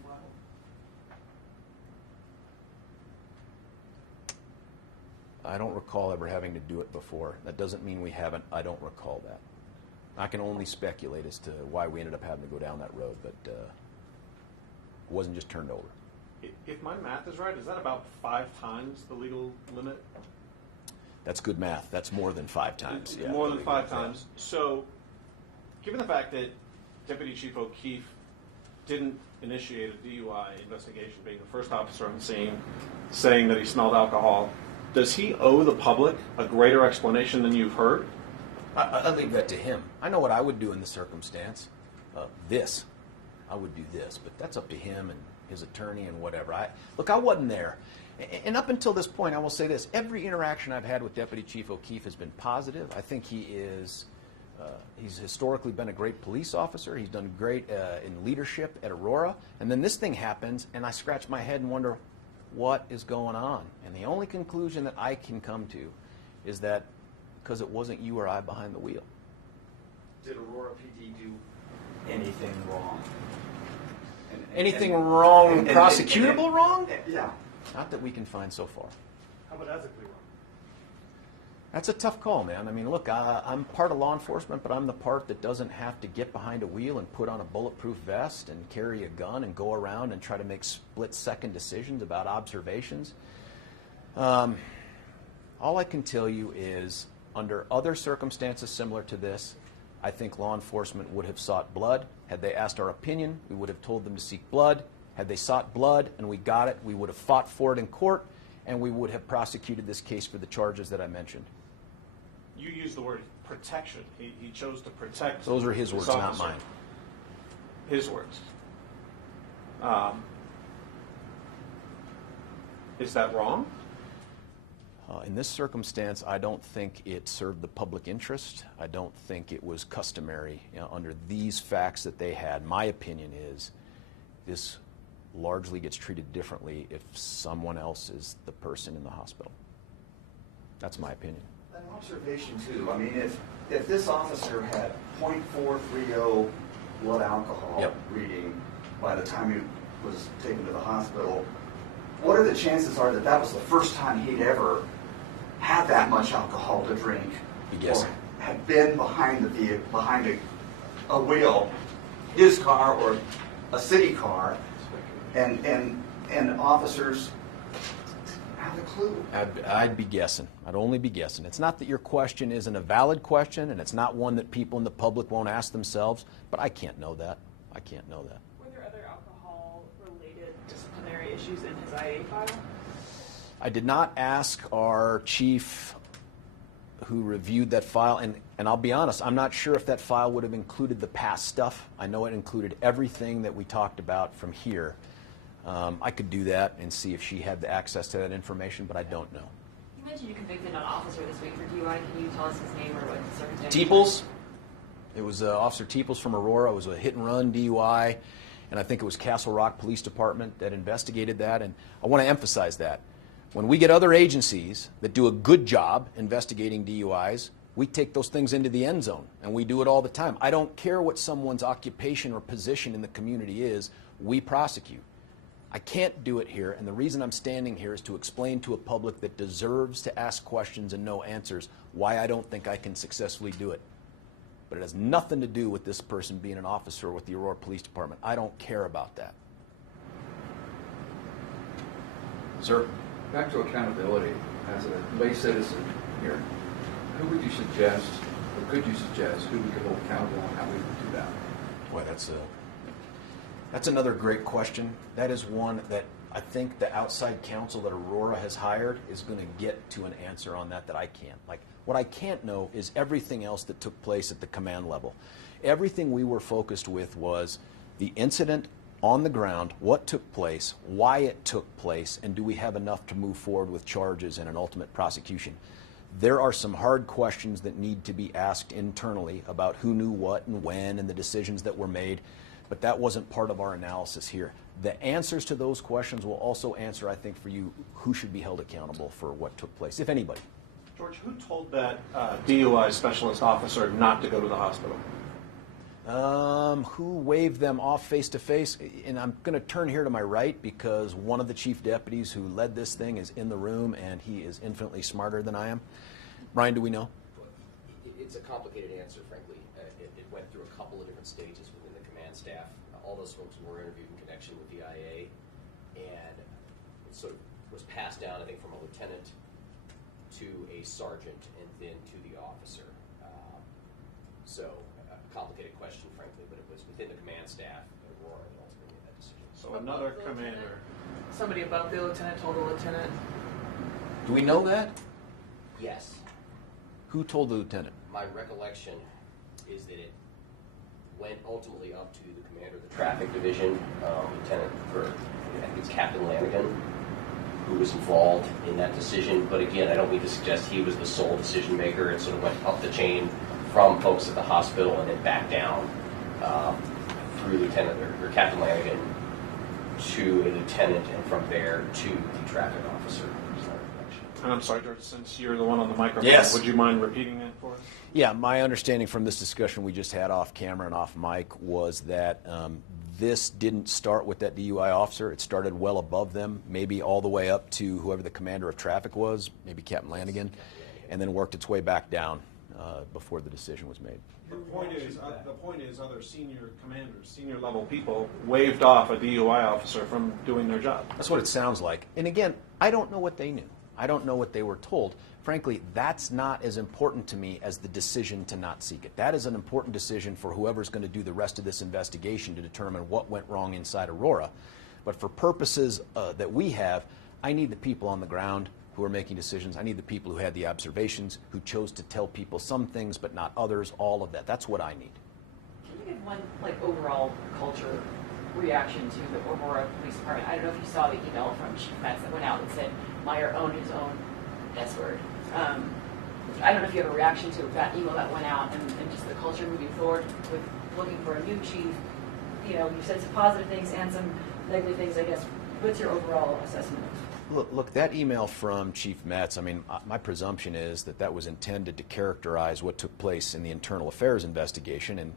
file? I don't recall ever having to do it before. That doesn't mean we haven't. I don't recall that. I can only speculate as to why we ended up having to go down that road, but it wasn't just turned over. If my math is right, is that about 5 times the legal limit? That's good math. That's more than 5 times. Yeah, more than 5 times. So, given the fact that Deputy Chief O'Keefe didn't initiate a DUI investigation, being the first officer on the scene, saying that he smelled alcohol, does he owe the public a greater explanation than you've heard? I leave that to him. I know what I would do in the circumstance. I would do this, but that's up to him and his attorney and whatever. Look, I wasn't there. And up until this point, I will say this. Every interaction I've had with Deputy Chief O'Keefe has been positive. I think he's historically been a great police officer. He's done great in leadership at Aurora. And then this thing happens, and I scratch my head and wonder, what is going on? And the only conclusion that I can come to is that because it wasn't you or I behind the wheel. Did Aurora PD do anything wrong? Anything wrong, prosecutable wrong? Yeah. Not that we can find so far. How about ethically wrong? That's a tough call, man. I mean, look, I'm part of law enforcement, but I'm the part that doesn't have to get behind a wheel and put on a bulletproof vest and carry a gun and go around and try to make split-second decisions about observations. All I can tell you is, under other circumstances similar to this, I think law enforcement would have sought blood. Had they asked our opinion, we would have told them to seek blood. Had they sought blood and we got it, we would have fought for it in court, and we would have prosecuted this case for the charges that I mentioned. You used the word protection. He chose to protect. Those are his words, not officer. mine. His words. Is that wrong? In this circumstance, I don't think it served the public interest. I don't think it was customary, under these facts that they had. My opinion is this largely gets treated differently if someone else is the person in the hospital. That's my opinion. An observation too. I mean, if this officer had .430 blood alcohol reading by the time he was taken to the hospital, what are the chances are that that was the first time he'd ever had that much alcohol to drink, or had been behind a wheel, his car or a city car, and officers have a clue? I'd be guessing. I'd only be guessing. It's not that your question isn't a valid question, and it's not one that people in the public won't ask themselves, but I can't know that. I can't know that. Were there other alcohol-related disciplinary issues in his IA file? I did not ask our chief who reviewed that file, and I'll be honest, I'm not sure if that file would have included the past stuff. I know it included everything that we talked about from here. I could do that and see if she had the access to that information, but I don't know. You mentioned you convicted an officer this week for DUI. Can you tell us his name or what circumstance? Teeples. It was Officer Teeples from Aurora. It was a hit-and-run DUI, and I think it was Castle Rock Police Department that investigated that, and I want to emphasize that. When we get other agencies that do a good job investigating DUIs, we take those things into the end zone, and we do it all the time. I don't care what someone's occupation or position in the community is, we prosecute. I can't do it here, and the reason I'm standing here is to explain to a public that deserves to ask questions and know answers why I don't think I can successfully do it. but it has nothing to do with this person being an officer with the Aurora Police Department. I don't care about that. Sir? Back to accountability. As a lay citizen here, who would you suggest, or could you suggest, who we could hold accountable and how we would do that? Boy, that's another great question. That is one that I think the outside counsel that Aurora has hired is going to get to an answer on that I can't. Like, what I can't know is everything else that took place at the command level. Everything we were focused with was the incident on the ground, what took place, why it took place, and do we have enough to move forward with charges and an ultimate prosecution. There are some hard questions that need to be asked internally about who knew what and when and the decisions that were made, but that wasn't part of our analysis here. The answers to those questions will also answer, I think, for you, who should be held accountable for what took place, if anybody. George, who told that DUI specialist officer not to go to the hospital? Who waved them off face to face? And I'm going to turn here to my right because one of the chief deputies who led this thing is in the room and he is infinitely smarter than I am. Brian, do we know? It's a complicated answer, frankly. It went through a couple of different stages within the command staff. All those folks were interviewed in connection with the IA, and it sort of was passed down, I think, from a lieutenant to a sergeant and then to the officer. So a complicated question, frankly, but it was within the command staff at Aurora that ultimately made that decision. So another commander. Somebody above the lieutenant told the lieutenant. Do we know that? Yes. Who told the lieutenant? My recollection is that it went ultimately up to the commander of the traffic division, Lieutenant, I think it's Captain Lanigan, who was involved in that decision. But again, I don't mean to suggest he was the sole decision maker. It sort of went up the chain from folks at the hospital and then back down through Lieutenant or Captain Lanigan to a lieutenant, and from there to the traffic officer. And I'm sorry, George, since you're the one on the microphone, yes. Would you mind repeating that for us? Yeah, my understanding from this discussion we just had off camera and off mic was that this didn't start with that DUI officer. It started well above them, maybe all the way up to whoever the commander of traffic was, maybe Captain Lanigan, and then worked its way back down before the decision was made. The point is other senior commanders, senior level people waved off a DUI officer from doing their job. That's what it sounds like. And again, I don't know what they knew. I don't know what they were told. Frankly, that's not as important to me as the decision to not seek it. That is an important decision for whoever's going to do the rest of this investigation to determine what went wrong inside Aurora. But for purposes that we have, I need the people on the ground who are making decisions. I need the people who had the observations, who chose to tell people some things but not others, all of that. That's what I need. Can you give one overall culture reaction to the Aurora Police Department? I don't know if you saw the email from Chief Metz that went out and said Meier owned his own S-word. I don't know if you have a reaction to that email that went out and just the culture moving forward with looking for a new chief. You know, you said some positive things and some negative things, I guess. What's your overall assessment? Look, that email from Chief Metz, I mean, my presumption is that that was intended to characterize what took place in the internal affairs investigation, and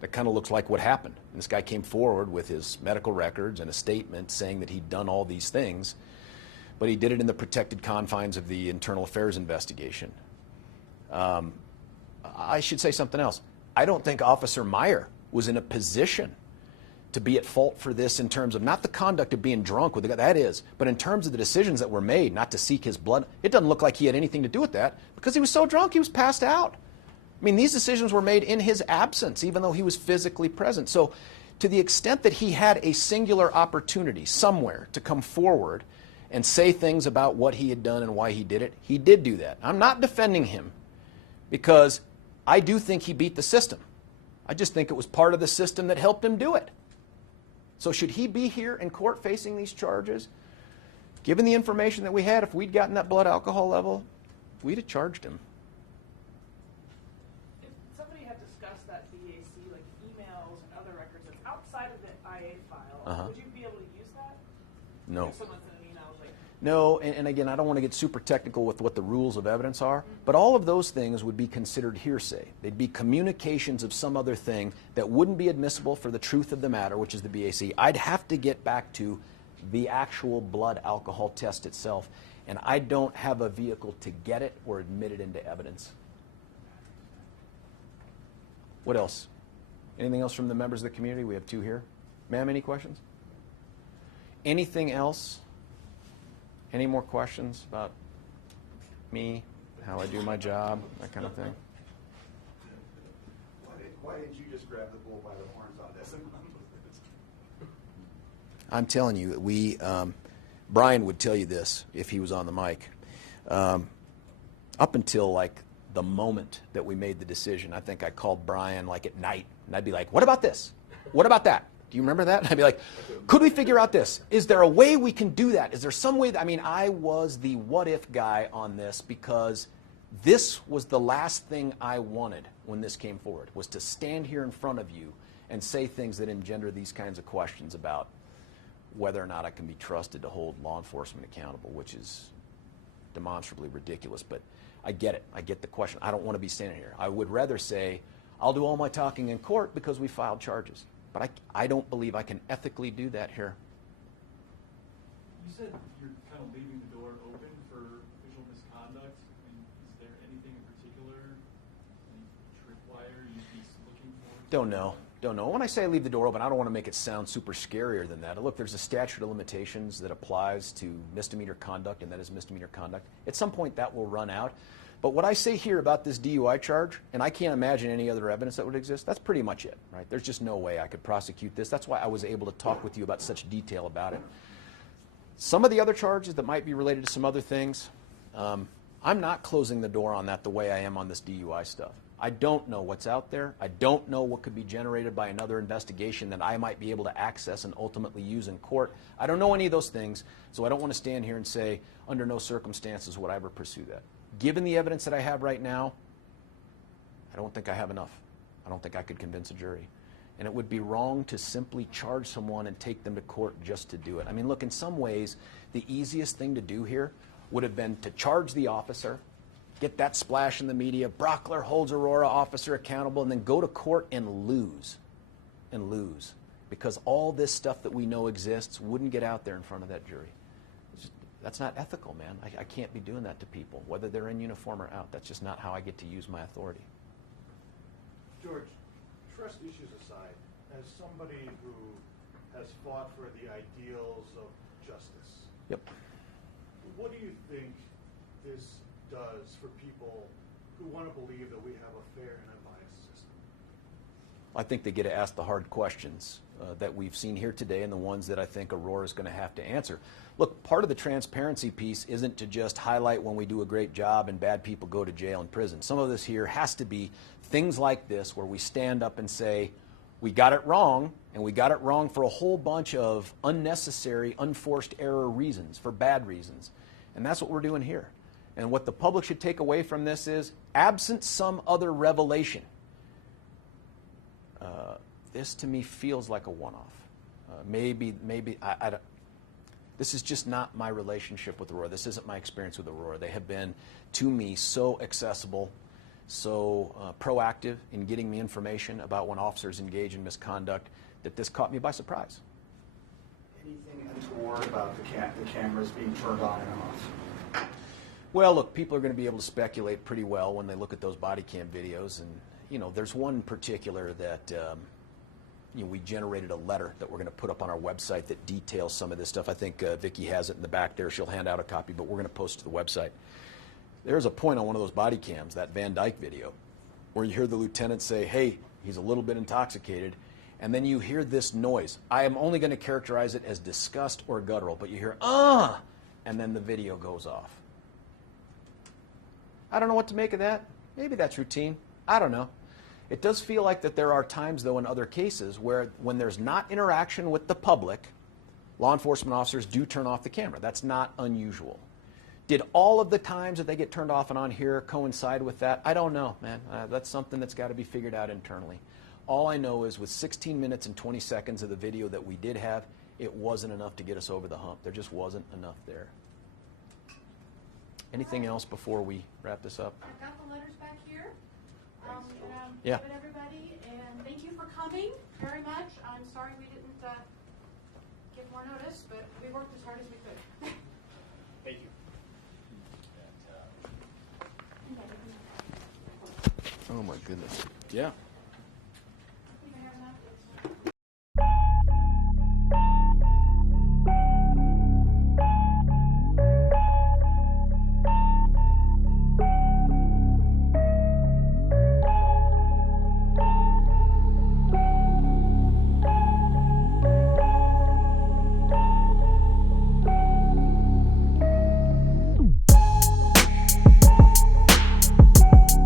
that kind of looks like what happened. And this guy came forward with his medical records and a statement saying that he'd done all these things, but he did it in the protected confines of the internal affairs investigation. I should say something else. I don't think Officer Meier was in a position to be at fault for this in terms of not the conduct of being drunk with the guy, that is, but in terms of the decisions that were made not to seek his blood. It doesn't look like he had anything to do with that because he was so drunk he was passed out. I mean, these decisions were made in his absence, even though he was physically present. So to the extent that he had a singular opportunity somewhere to come forward and say things about what he had done and why he did it, he did do that. I'm not defending him because I do think he beat the system. I just think it was part of the system that helped him do it. So should he be here in court facing these charges? Given the information that we had, if we'd gotten that blood alcohol level, we'd have charged him. If somebody had discussed that BAC, like emails and other records that's outside of the IA file, would you be able to use that? No. If someone sent an email like... No, and again, I don't want to get super technical with what the rules of evidence are, but all of those things would be considered hearsay. They'd be communications of some other thing that wouldn't be admissible for the truth of the matter, which is the BAC. I'd have to get back to the actual blood alcohol test itself, and I don't have a vehicle to get it or admit it into evidence. What else? Anything else from the members of the community? We have two here. Ma'am, any questions? Anything else? Any more questions about me, how I do my job, that kind of thing? Why didn't you just grab the bull by the horns on this? I'm telling you, Brian would tell you this if he was on the mic. Up until like the moment that we made the decision, I think I called Brian like at night, and I'd be like, what about this? What about that? Do you remember that? And I'd be like, could we figure out this? Is there a way we can do that? Is there some way that, I mean, I was the what if guy on this because this was the last thing I wanted when this came forward, was to stand here in front of you and say things that engender these kinds of questions about whether or not I can be trusted to hold law enforcement accountable, which is demonstrably ridiculous. But I get it. I get the question. I don't want to be standing here. I would rather say, I'll do all my talking in court because we filed charges. But I don't believe I can ethically do that here. You said you're kind of leaving the door open for official misconduct. I mean, is there anything in particular, any tripwire you'd be looking for? Don't know. When I say leave the door open, I don't want to make it sound super scarier than that. Look, there's a statute of limitations that applies to misdemeanor conduct, and that is misdemeanor conduct. At some point, that will run out. But what I say here about this DUI charge, and I can't imagine any other evidence that would exist, that's pretty much it, right? There's just no way I could prosecute this. That's why I was able to talk with you about such detail about it. Some of the other charges that might be related to some other things, I'm not closing the door on that the way I am on this DUI stuff. I don't know what's out there. I don't know what could be generated by another investigation that I might be able to access and ultimately use in court. I don't know any of those things, so I don't want to stand here and say, under no circumstances would I ever pursue that. Given the evidence that I have right now, I don't think I have enough. I don't think I could convince a jury. And it would be wrong to simply charge someone and take them to court just to do it. I mean, look, in some ways, the easiest thing to do here would have been to charge the officer, get that splash in the media, Brockler holds Aurora officer accountable, and then go to court and lose. Because all this stuff that we know exists wouldn't get out there in front of that jury. That's not ethical, man. I can't be doing that to people, whether they're in uniform or out. That's just not how I get to use my authority. George, trust issues aside, as somebody who has fought for the ideals of justice, Yep. what do you think this does for people who want to believe that we have a fair and unbiased system? I think they get to ask the hard questions that we've seen here today and the ones that I think Aurora is going to have to answer. Look, part of the transparency piece isn't to just highlight when we do a great job and bad people go to jail and prison. Some of this here has to be things like this where we stand up and say, we got it wrong, and we got it wrong for a whole bunch of unnecessary, unforced error reasons, for bad reasons. And that's what we're doing here. And what the public should take away from this is, absent some other revelation, this to me feels like a one-off. Maybe I don't. This is just not my relationship with Aurora. This isn't my experience with Aurora. They have been, to me, so accessible, so proactive in getting me information about when officers engage in misconduct that this caught me by surprise. Anything untoward about the cameras being turned on and off? Well, look, people are going to be able to speculate pretty well when they look at those body cam videos. And, you know, there's one in particular that we generated a letter that we're going to put up on our website that details some of this stuff. I think Vicki has it in the back there. She'll hand out a copy, but we're going to post it to the website. There's a point on one of those body cams, that Van Dyke video, where you hear the lieutenant say, hey, he's a little bit intoxicated, and then you hear this noise. I am only going to characterize it as disgust or guttural, but you hear, and then the video goes off. I don't know what to make of that. Maybe that's routine. I don't know. It does feel like that there are times, though, in other cases where when there's not interaction with the public, law enforcement officers do turn off the camera. That's not unusual. Did all of the times that they get turned off and on here coincide with that? I don't know, man. That's something that's got to be figured out internally. All I know is with 16 minutes and 20 seconds of the video that we did have, it wasn't enough to get us over the hump. There just wasn't enough there. Anything else before we wrap this up? I've got the letters back here. Yeah. Give it everybody, and thank you for coming very much. I'm sorry we didn't give more notice, but we worked as hard as we could. Thank you. Oh my goodness. Yeah.